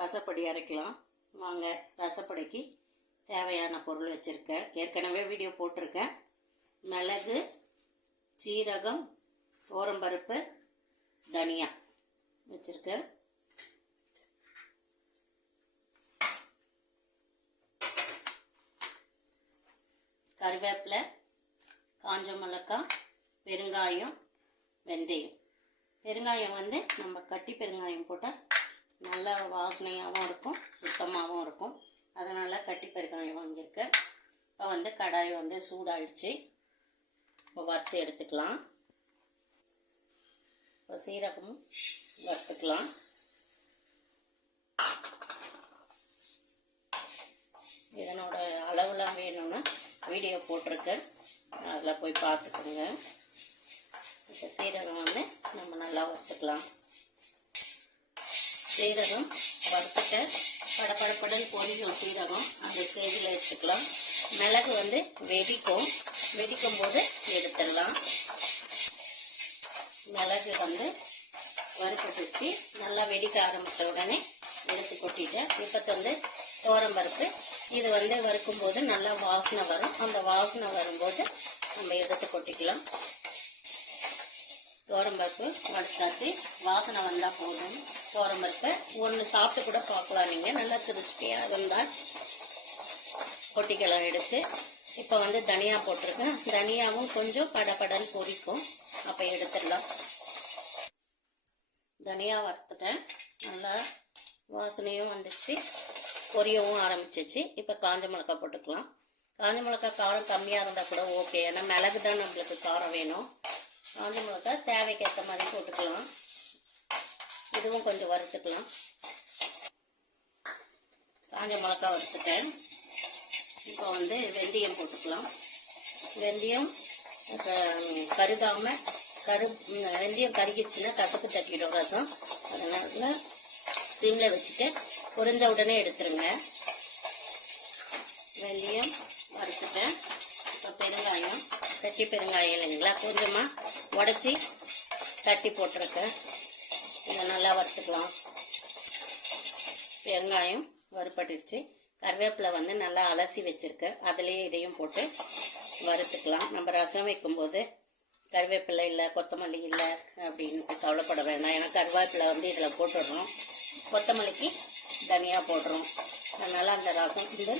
ரசப்பொடி அரைக்கலாம். வாங்க ரசப்பொடிக்கு தேவையான பொருள் வச்சுருக்கேன். ஏற்கனவே வீடியோ போட்டிருக்கேன். மிளகு சீரகம் ஓரம்பருப்பு தனியா வச்சுருக்கேன். கருவேப்பிலை காஞ்ச மிளகாய் பெருங்காயம் வெந்தயம். பெருங்காயம் வந்து நம்ம கட்டி பெருங்காயம் போட்டால் நல்லா வாசனையாகவும் இருக்கும் சுத்தமாகவும் இருக்கும். அதனால் கட்டி பெருங்காயம் வாங்கியிருக்கேன். இப்போ வந்து கடாய் வந்து சூடாயிடுச்சு. இப்போ வறுத்து எடுத்துக்கலாம். இப்போ சீரகமும் வறுத்துக்கலாம். இதனோட அளவுலாம் வேணும்னா வீடியோ போட்டிருக்கேன். அதில் போய் பார்த்துக்கோங்க. இப்போ சீரகம் வந்து நம்ம நல்லா வறுத்துக்கலாம். சீரகம் வறுத்துட்ட படப்படப்படல் பொரியும் சீரகம். அந்த ஸ்டேஜில் எடுத்துக்கலாம். மிளகு வந்து வெடிக்கும். வெடிக்கும் போது எடுத்துடலாம். மிளகு வந்து வறுப்பட்டுச்சு நல்லா வெடிக்க ஆரம்பித்த உடனே எடுத்து கொட்டிட்டேன். இப்போ வந்து தோரம் பருப்பு. இது வந்து வறுக்கும் போது நல்லா வாசனை வரும். அந்த வாசனை வரும்போது நம்ம எடுத்து கொட்டிக்கலாம். பருப்பு வறுத்தாச்சு. வாசனை வந்தால் போதும். பருப்பை ஒன்று சாப்பிட்டு கூட பார்க்கலாம் நீங்கள் நல்லா திருப்தியாக வந்தால் கொட்டிக்கலாம் எடுத்து இப்போ வந்து தனியா போட்டிருக்கேன். தனியாவும் கொஞ்சம் படபடன்னு பொரிக்கும். அப்போ எடுத்துடலாம். தனியா வறுத்துட்டேன். நல்லா வாசனையும் வந்துச்சு. பொரியவும் ஆரம்பிச்சிச்சு. இப்போ காஞ்ச மிளகா போட்டுக்கலாம். காஞ்ச மிளகா காரம் கம்மியாக இருந்தால் கூட ஓகே ஏன்னா மிளகு தான் நம்மளுக்கு காரம் வேணும். காஞ்ச மிளகா தேவைக்கேற்ற மாதிரி போட்டுக்கலாம். இதுவும் கொஞ்சம் வறுத்துக்கலாம். காஞ்ச மிளகா வறுத்துட்டேன். இப்போ வந்து வெந்தயம் போட்டுக்கலாம். வெந்தயம் கருகாமல் கரு வெந்தயம் கருகிச்சுன்னா கசப்பு தட்டிடும் ரசம். அதனால் சிம்மில் வச்சுட்டு பொரிஞ்ச உடனே எடுத்துருங்க. வெந்தயம் வறுத்துட்டேன். இப்போ பெருங்காயம் கட்டி பெருங்காயம் இல்லைங்களா? கொஞ்சமாக உடச்சி தட்டி போட்டிருக்கேன். இதை நல்லா வறுத்துக்கலாம். பெருங்காயம் வறுப்பட்டுடுச்சு கருவேப்பிலை வந்து நல்லா அலசி வச்சுருக்கேன். அதுலேயே இதையும் போட்டு வறுத்துக்கலாம். நம்ம ரசம் வைக்கும்போது கருவேப்பிலை இல்லை கொத்தமல்லி இல்லை அப்படின்னு கவலைப்பட வேணாம் ஏன்னா கருவேப்பிலை வந்து இதில் போட்டுடுறோம். கொத்தமல்லிக்கு தனியாக போடுறோம் அதனால் அந்த ரசம் வந்து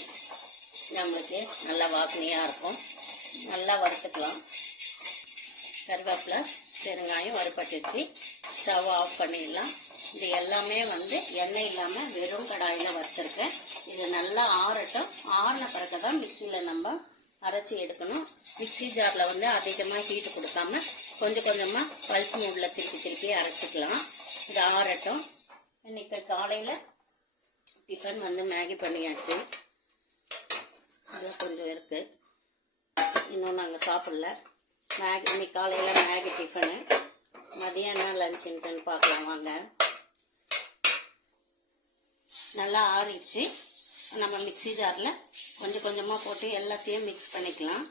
நம்மளுக்கு நல்லா வாசனையாக இருக்கும். நல்லா வறுத்துக்கலாம். கருவேப்பிலை பெருங்காயம் வறுப்பட்டுச்சு ஸ்டவ் ஆஃப் பண்ணிடலாம். இது எல்லாமே வந்து எண்ணெய் இல்லாமல் வெறும் கடாயில் வறுத்துருக்கேன். இது நல்லா ஆறட்டும். ஆறின பிறகு தான் மிக்சியில் நம்ம அரைச்சி எடுக்கணும். மிக்ஸி ஜாரில் வந்து அதிகமாக ஹீட்டு கொடுக்காம கொஞ்சம் கொஞ்சமாக பல்ஸ் மூடில் திருப்பி திருப்பி அரைச்சிக்கலாம். இது ஆறட்டும். இன்னைக்கு காலையில் டிஃபன் வந்து மேகி பண்ணியாச்சு. அதில் கொஞ்சம் இருக்குது இன்னும் நாங்கள் சாப்பிடல. மேகி இன்னைக்கு காலையில் மேகி டிஃபனு மதியம் என்ன லஞ்சுன்ட்டுன்னு பார்க்கலாம் வாங்க. நல்லா ஆறிடுச்சு. நம்ம மிக்ஸி ஜாரில் கொஞ்சம் கொஞ்சமாக போட்டு எல்லாத்தையும் மிக்ஸ் பண்ணிக்கலாம்.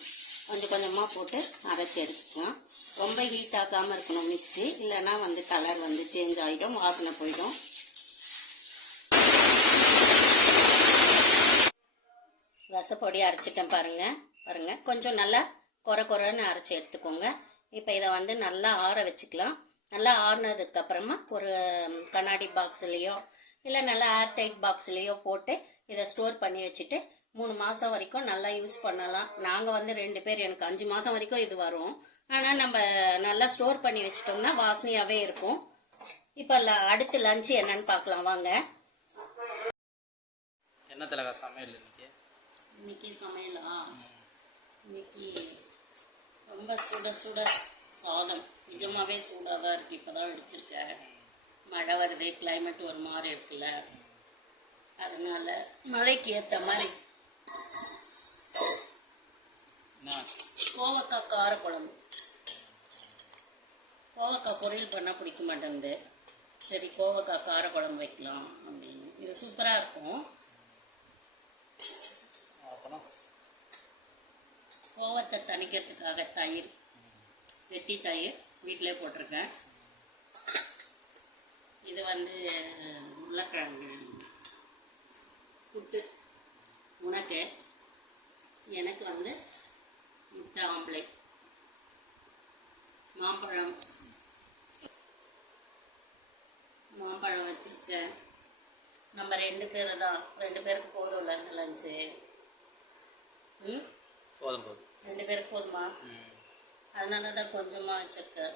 கொஞ்சம் கொஞ்சமாக போட்டு அரைச்சி எடுத்துக்கலாம். ரொம்ப ஹீட் ஆக்காமல் இருக்கணும் மிக்ஸி இல்லைன்னா வந்து கலர் வந்து சேஞ்ச் ஆகிடும் வாசனை போயிடும். ரசப்பொடி அரைச்சிட்டேன் பாருங்கள் பாருங்கள் கொஞ்சம் நல்லா கொர கொரன்னு அரைச்சி எடுத்துக்கோங்க. இப்போ இதை வந்து நல்லா ஆற வச்சுக்கலாம். நல்லா ஆறுனதுக்கப்புறமா ஒரு கண்ணாடி பாக்ஸ்லேயோ இல்லை நல்லா ஏர்டைட் பாக்ஸ்லேயோ போட்டு இதை ஸ்டோர் பண்ணி வச்சுட்டு மூணு மாதம் வரைக்கும் நல்லா யூஸ் பண்ணலாம். நாங்கள் வந்து ரெண்டு பேர் எனக்கு அஞ்சு மாதம் வரைக்கும் இது வரும். ஆனால் நம்ம நல்லா ஸ்டோர் பண்ணி வச்சிட்டோம்னா வாசனையாகவே இருக்கும். இப்போ ல- அடுத்து லஞ்சு என்னன்னு பார்க்கலாம். வாங்க. என்ன திலகா சமையல் இன்னைக்கு சமையலா? இன்னைக்கு ரொம்ப சுட சுட சாதம். நிஜமாகவே சூடாக தான் இருக்குது இப்போ தான் வெடிச்சிருக்கேன். மழை வருது. கிளைமேட் ஒரு மாதிரி இருக்குல்ல. அதனால மழைக்கு ஏற்ற மாதிரி என்ன கோவக்காய் காரக்குழம்பு. கோவக்காய் பொரியல் பண்ணால் பிடிக்க மாட்டேங்குது. சரி கோவக்காய் காரக்குழம்பு வைக்கலாம் அப்படின்னு. இது சூப்பராக இருக்கும். அப்புறம் கோவத்தை தணிக்கிறதுக்காக தயிர் வெட்டி தயிர் வீட்டிலே போட்டிருக்கேன். இது வந்து உருளைக்கிழங்கு புட்டு உனக்கு எனக்கு வந்து முட்டை ஆம்லேட் மாம்பழம். மாம்பழம் வச்சுருக்கேன். நம்ம ரெண்டு பேர் தான். ரெண்டு பேருக்கு போதும் இந்த லஞ்சு. ம்? போதும் போதும் ரெண்டு பேருக்கு போதுமா? அதனால தான் கொஞ்சமாக வச்சுருக்கேன்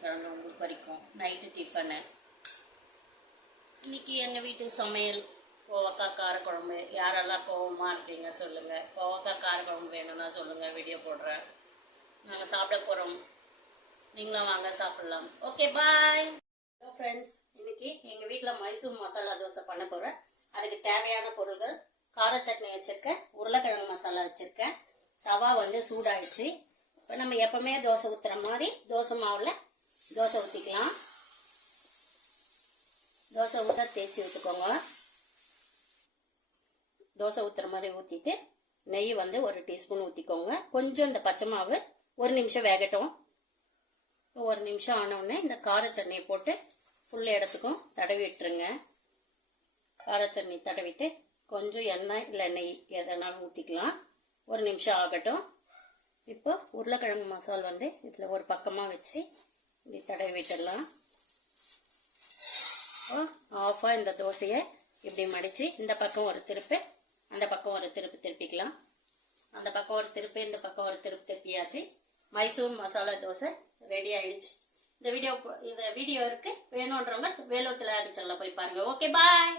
கிழங்கு உங்களுக்கு வரைக்கும். நைட்டு டிஃபனு இன்னைக்கு எங்கள் வீட்டு சமையல்? கோவக்காய் காரக்குழம்பு. யாரெல்லாம் கோவமாக இருக்கீங்க சொல்லுங்கள் கோவக்காய் காரக்குழம்பு வேணும்னா சொல்லுங்கள் வீடியோ போடுறேன். நாங்கள் சாப்பிட போகிறோம் நீங்களும் வாங்க சாப்பிட்லாம். ஓகே பாய் ஹலோ ஃப்ரெண்ட்ஸ் இன்னைக்கு எங்கள் வீட்டில் மைசூர் மசாலா தோசை பண்ண போகிறேன் அதுக்கு தேவையான பொருட்கள் கார சட்னி வச்சுருக்கேன் உருளைக்கிழங்கு மசாலா வச்சுருக்கேன். தவா வந்து சூடாயிடுச்சு. இப்போ நம்ம எப்போவுமே தோசை ஊற்றுற மாதிரி தோசை மாவில் தோசை ஊற்றிக்கலாம் தோசை ஊற்ற தேய்ச்சி ஊற்றுக்கோங்க தோசை ஊற்றுற மாதிரி ஊற்றிட்டு நெய் வந்து ஒரு டீஸ்பூன் ஊற்றிக்கோங்க கொஞ்சம் இந்த பச்சை மாவு ஒரு நிமிஷம் வேகட்டும். ஒரு நிமிஷம் ஆனவுடனே இந்த கார சட்னியை போட்டு ஃபுல் இடத்துக்கும் தடவி விட்டுருங்க கார சட்னி தடவிட்டு கொஞ்சம் எண்ணெய் இல்லை நெய் எதனாலும் ஊற்றிக்கலாம் ஒரு நிமிஷம் ஆகட்டும். இப்போ உருளைக்கிழங்கு மசால் வந்து இதில் ஒரு பக்கமாக வச்சு இப்படி தடவி விட்டுடலாம். ஆஃபாக இந்த தோசையை இப்படி மடித்து இந்த பக்கம் ஒரு திருப்பு அந்த பக்கம் ஒரு திருப்பு திருப்பிக்கலாம். அந்த பக்கம் ஒரு திருப்பு இந்த பக்கம் ஒரு திருப்பு திருப்பியாச்சு. மைசூர் மசாலா தோசை ரெடி ஆயிடுச்சு. இந்த வீடியோ இந்த வீடியோ இருக்குது வேணுன்றவங்க வேலூர் திலாகச்சல்ல போய் பாருங்கள் ஓகே பாய்